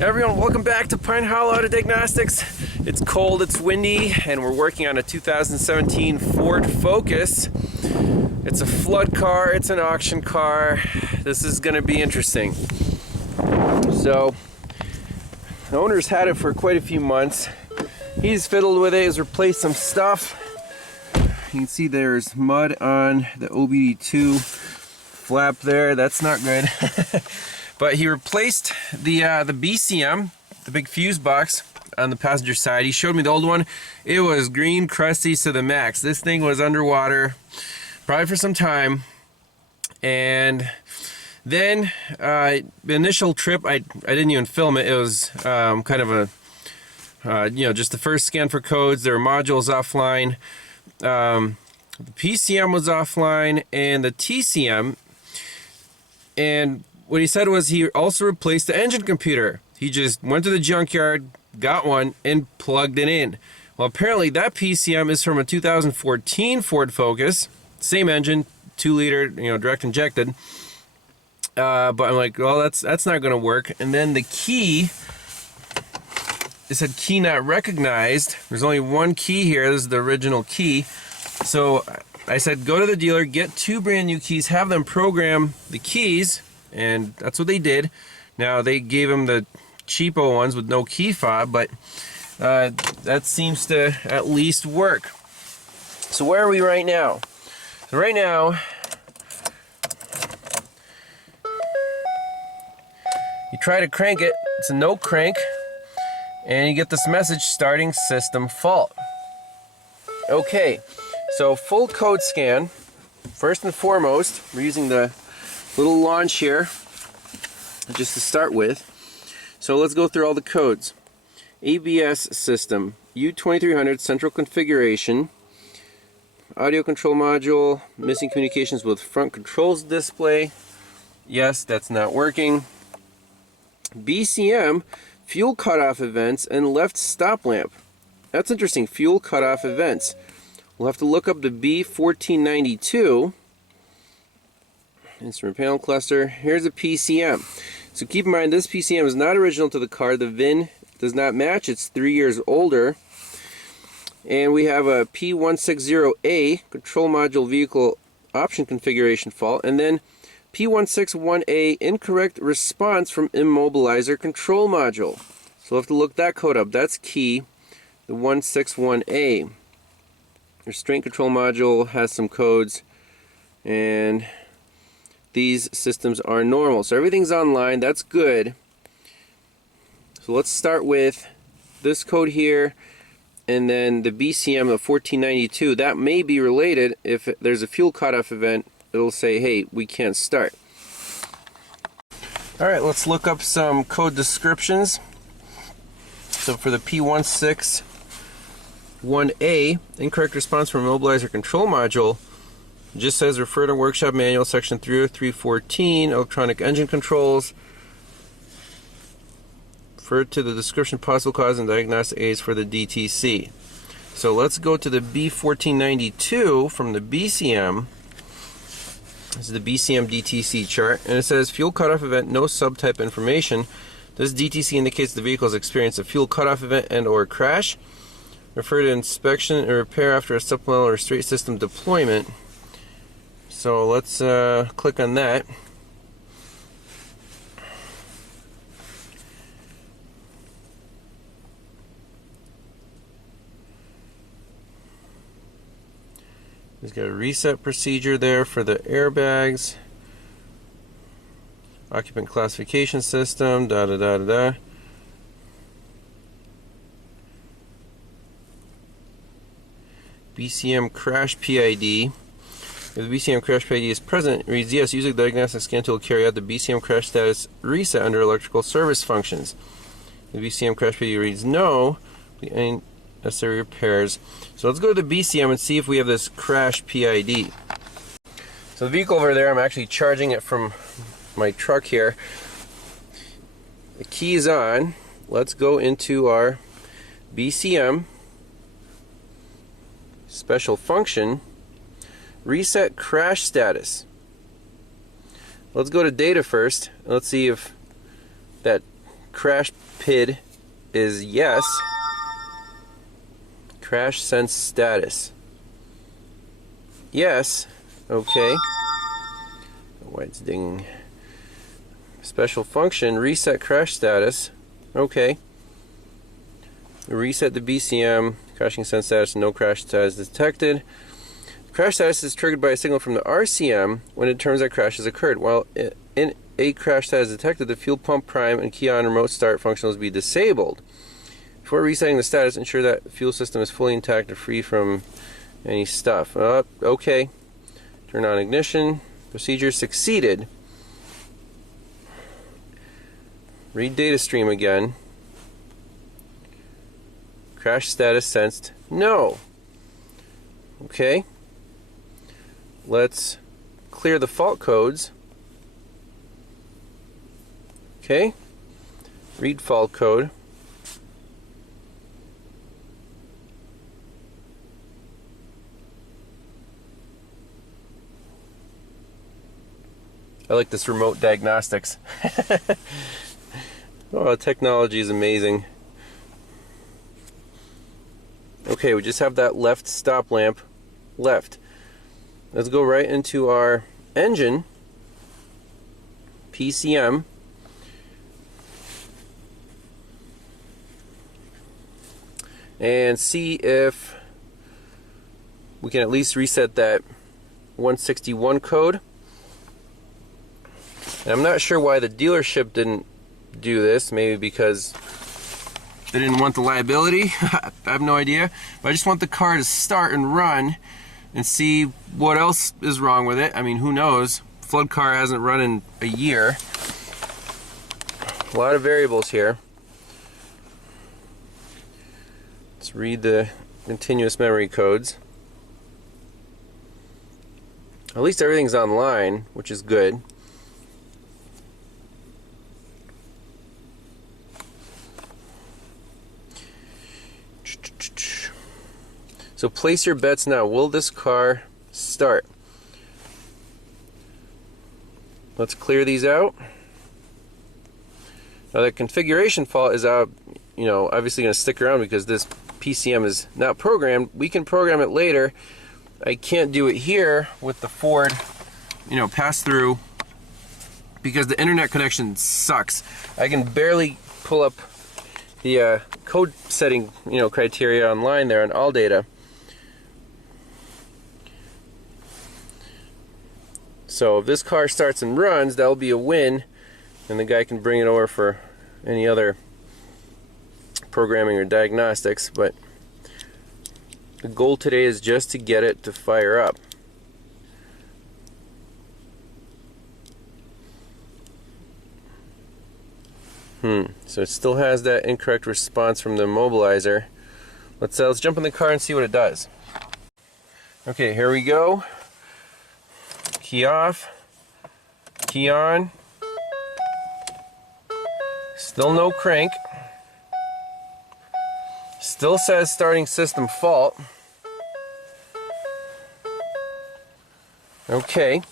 Everyone, welcome back to Pine Hollow Auto Diagnostics. It's cold, it's windy, and we're working on a 2017 Ford Focus. It's a flood car, it's an auction car. This is going to be interesting. So, the owner's had it for quite a few months. He's fiddled with it, he's replaced some stuff. You can see there's mud on the OBD2 flap there, that's not good. But he replaced the BCM, the big fuse box on the passenger side. He showed me the old one. It was green, crusty to the max. This thing was underwater, probably for some time. And then the initial trip, I didn't even film it. It was kind of a, just the first scan for codes. There were modules offline. The PCM was offline, and the TCM. And what he said was he also replaced the engine computer. He just went to the junkyard, got one, and plugged it in. Well, apparently that PCM is from a 2014 Ford Focus. Same engine, 2-liter, direct injected. But I'm like, well, that's not going to work. And then the key, it said key not recognized. There's only one key here. This is the original key. So I said, go to the dealer, get 2 brand new keys, have them program the keys. And that's what they did. Now they gave him the cheapo ones with no key fob, but that seems to at least work. So where are we right now? So right now, you try to crank it, it's a no crank, and you get this message, starting system fault. Okay, so full code scan. First and foremost, we're using the little launch here just to start with. So let's go through all the codes. ABS system, U2300 central configuration, audio control module, missing communications with front controls display. Yes, that's not working. BCM, fuel cutoff events, and left stop lamp. That's interesting, fuel cutoff events. We'll have to look up the B1492. Instrument panel cluster. Here's a PCM. So keep in mind, this PCM is not original to the car. The VIN does not match. It's 3 years older. And we have a P160A control module vehicle option configuration fault. And then P161A incorrect response from immobilizer control module. So we'll have to look that code up. That's key, the 161A. Restraint control module has some codes, and these systems are normal. So everything's online, that's good. So let's start with this code here, and then the BCM of 1492. That may be related. If there's a fuel cutoff event, it'll say, hey, we can't start. Alright, let's look up some code descriptions. So for the P161A, incorrect response from immobilizer control module, it just says refer to workshop manual section 30314 electronic engine controls. Refer to the description possible cause and diagnostic aids for the DTC. So let's go to the B1492 from the BCM. This is the BCM DTC chart, and it says fuel cutoff event, no subtype information. This DTC indicates the vehicle has experienced a fuel cutoff event and or crash. Refer to inspection and repair after a supplemental or straight system deployment. So let's click on that. There's got a reset procedure there for the airbags, occupant classification system, BCM crash PID. If the BCM crash PID is present, it reads yes, use a diagnostic scan tool to carry out the BCM crash status reset under electrical service functions. If the BCM crash PID reads no, any necessary repairs. So let's go to the BCM and see if we have this crash PID. So the vehicle over there, I'm actually charging it from my truck here. The key is on. Let's go into our BCM special function, reset crash status. Let's go to data first. Let's see if that crash PID is yes. Crash sense status. Yes. Okay. Why it's dinging. Special function, reset crash status. Okay. Reset the BCM, crashing sense status, no crash status detected. Crash status is triggered by a signal from the RCM when it determines that crash has occurred. While in a crash status detected, the fuel pump prime and key on remote start functions will be disabled. Before resetting the status, ensure that the fuel system is fully intact and free from any stuff. Okay. Turn on ignition. Procedure succeeded. Read data stream again. Crash status sensed. No. Okay. Let's clear the fault codes. Okay. Read fault code. I like this remote diagnostics. Oh, technology is amazing. Okay, we just have that left stop lamp left. Let's go right into our engine, PCM. And see if we can at least reset that 161 code. And I'm not sure why the dealership didn't do this. Maybe because they didn't want the liability. I have no idea. But I just want the car to start and run and see what else is wrong with it. I mean, who knows? Flood car hasn't run in a year. A lot of variables here. Let's read the continuous memory codes. At least everything's online, which is good. So place your bets now. Will this car start? Let's clear these out. Now the configuration fault is obviously going to stick around because this PCM is not programmed. We can program it later. I can't do it here with the Ford, pass through because the internet connection sucks. I can barely pull up the code setting, criteria online there on ALLDATA. So if this car starts and runs, that'll be a win, and the guy can bring it over for any other programming or diagnostics. But the goal today is just to get it to fire up. So it still has that incorrect response from the immobilizer. Let's jump in the car and see what it does. Okay, here we go. Key off, key on. Still no crank. Still says starting system fault. Okay,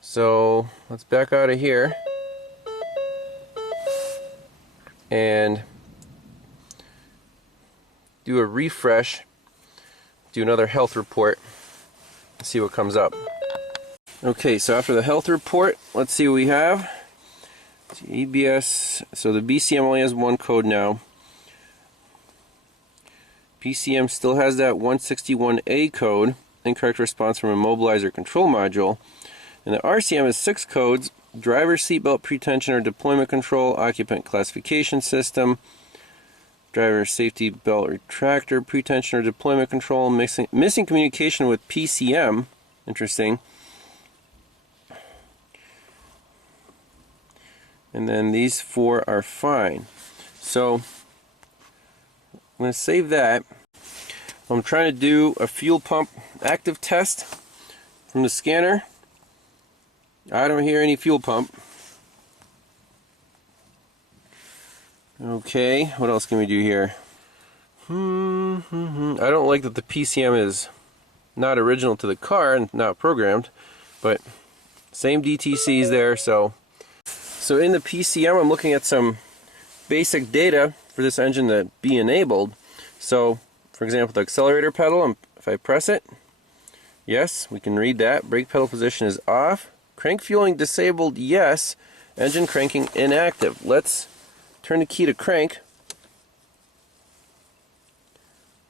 so let's back out of here and do a refresh, do another health report, and see what comes up. Okay, so after the health report, let's see what we have. ABS, so the BCM only has one code now. PCM still has that 161A code, incorrect response from immobilizer control module. And the RCM has 6 codes: driver seatbelt pretension or deployment control, occupant classification system, driver safety belt retractor pretension or deployment control, missing communication with PCM. Interesting. And then these 4 are fine. So I'm going to save that. I'm trying to do a fuel pump active test from the scanner. I don't hear any fuel pump. Okay, what else can we do here? I don't like that the PCM is not original to the car and not programmed, but same DTCs there. So in the PCM, I'm looking at some basic data for this engine to be enabled. So, for example, the accelerator pedal, if I press it, yes, we can read that. Brake pedal position is off. Crank fueling disabled, yes. Engine cranking inactive. Let's turn the key to crank.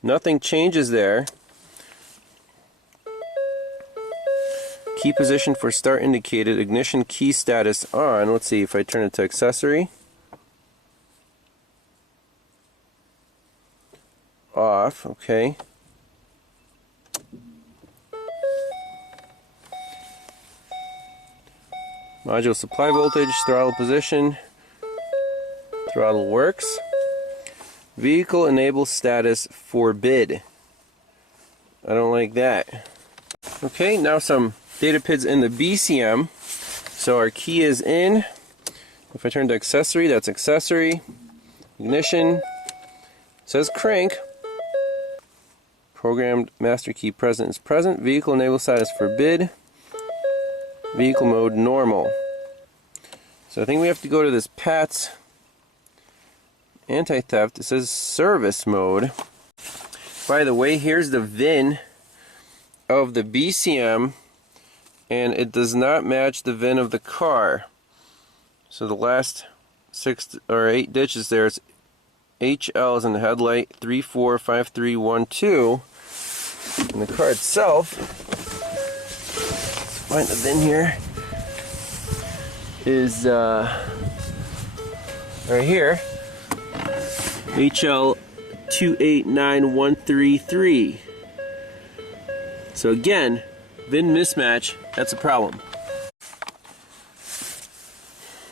Nothing changes there. Key position for start indicated. Ignition key status on. Let's see if I turn it to accessory. Off, okay. Module supply voltage, throttle position, throttle works. Vehicle enable status forbid. I don't like that. Okay, now some data PIDs in the BCM. So our key is in. If I turn to accessory, that's accessory. Ignition. It says crank. Programmed master key present is present. Vehicle enable status forbid. Vehicle mode normal. So I think we have to go to this PATS anti-theft. It says service mode. By the way, here's the VIN of the BCM, and it does not match the VIN of the car. So the last 6 or 8 digits there is HL is in the headlight 345312. And the car itself, let's find the VIN here, is right here, HL 289133. So again, VIN mismatch, that's a problem.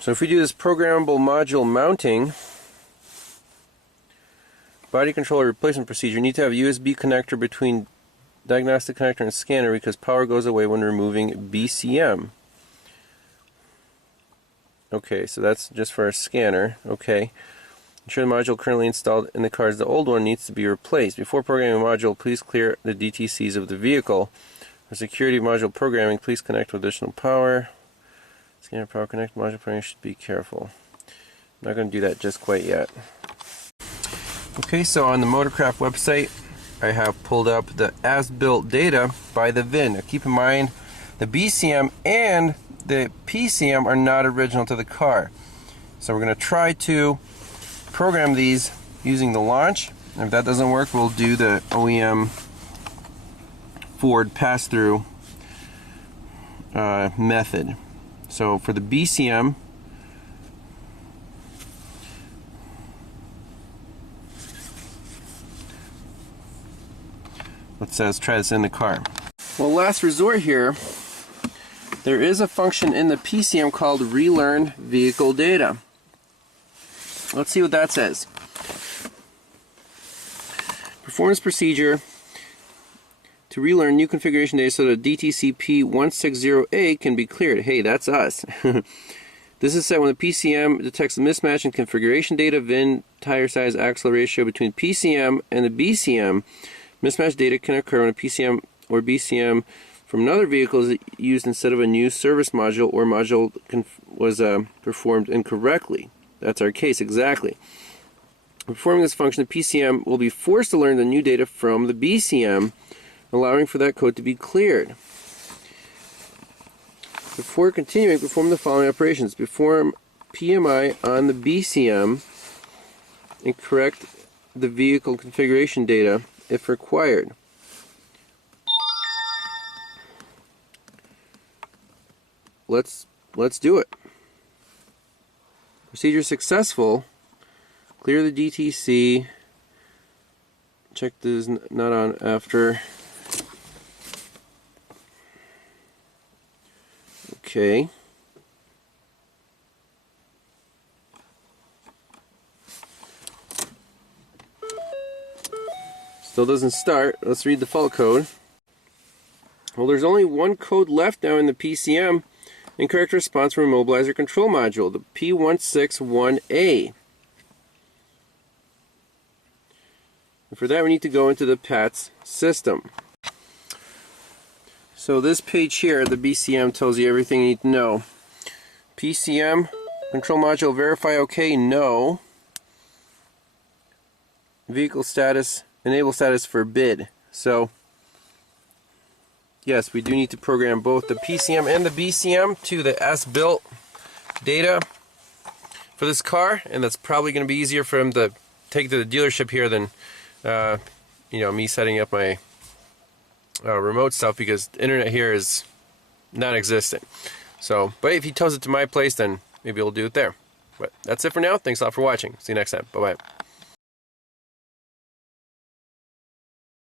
So if we do this programmable module mounting, body controller replacement procedure, you need to have USB connector between diagnostic connector and scanner because power goes away when removing BCM. Okay, so that's just for our scanner. Okay. Ensure the module currently installed in the car is the old one needs to be replaced. Before programming a module, please clear the DTCs of the vehicle. For security module programming, please connect with additional power. Scanner power connect module programming should be careful. I'm not going to do that just quite yet. Okay, so on the Motorcraft website, I have pulled up the as-built data by the VIN. Now keep in mind, the BCM and the PCM are not original to the car. So we're going to try to program these using the launch. And if that doesn't work, we'll do the OEM Ford pass-through method. So for the BCM, let's try this in the car. Well, last resort here, there is a function in the PCM called Relearn Vehicle Data. Let's see what that says. Performance procedure to relearn new configuration data so that DTC-P160A can be cleared. Hey, that's us. This is set when the PCM detects a mismatch in configuration data, VIN, tire size, axle ratio between PCM and the BCM. Mismatched data can occur when a PCM or BCM from another vehicle is used instead of a new service module or module was performed incorrectly. That's our case, exactly. Performing this function, the PCM will be forced to learn the new data from the BCM, allowing for that code to be cleared. Before continuing, perform the following operations. Perform PMI on the BCM and correct the vehicle configuration data if required. Let's do it. Procedure successful. Clear the DTC. Check this not on after. Okay. Still doesn't start. Let's read the fault code. Well, there's only one code left now in the PCM. Incorrect response from immobilizer control module, the P161A. And for that we need to go into the PATS system. So this page here, the BCM, tells you everything you need to know. PCM, control module, verify OK, no. vehicle status, enable status for bid. So yes, we do need to program both the PCM and the BCM to the as-built data for this car, and that's probably going to be easier for him to take to the dealership here than you know, me setting up my remote stuff, because the internet here is non-existent. So, but if he tows it to my place, then maybe we'll do it there. But that's it for now. Thanks a lot for watching. See you next time. Bye-bye.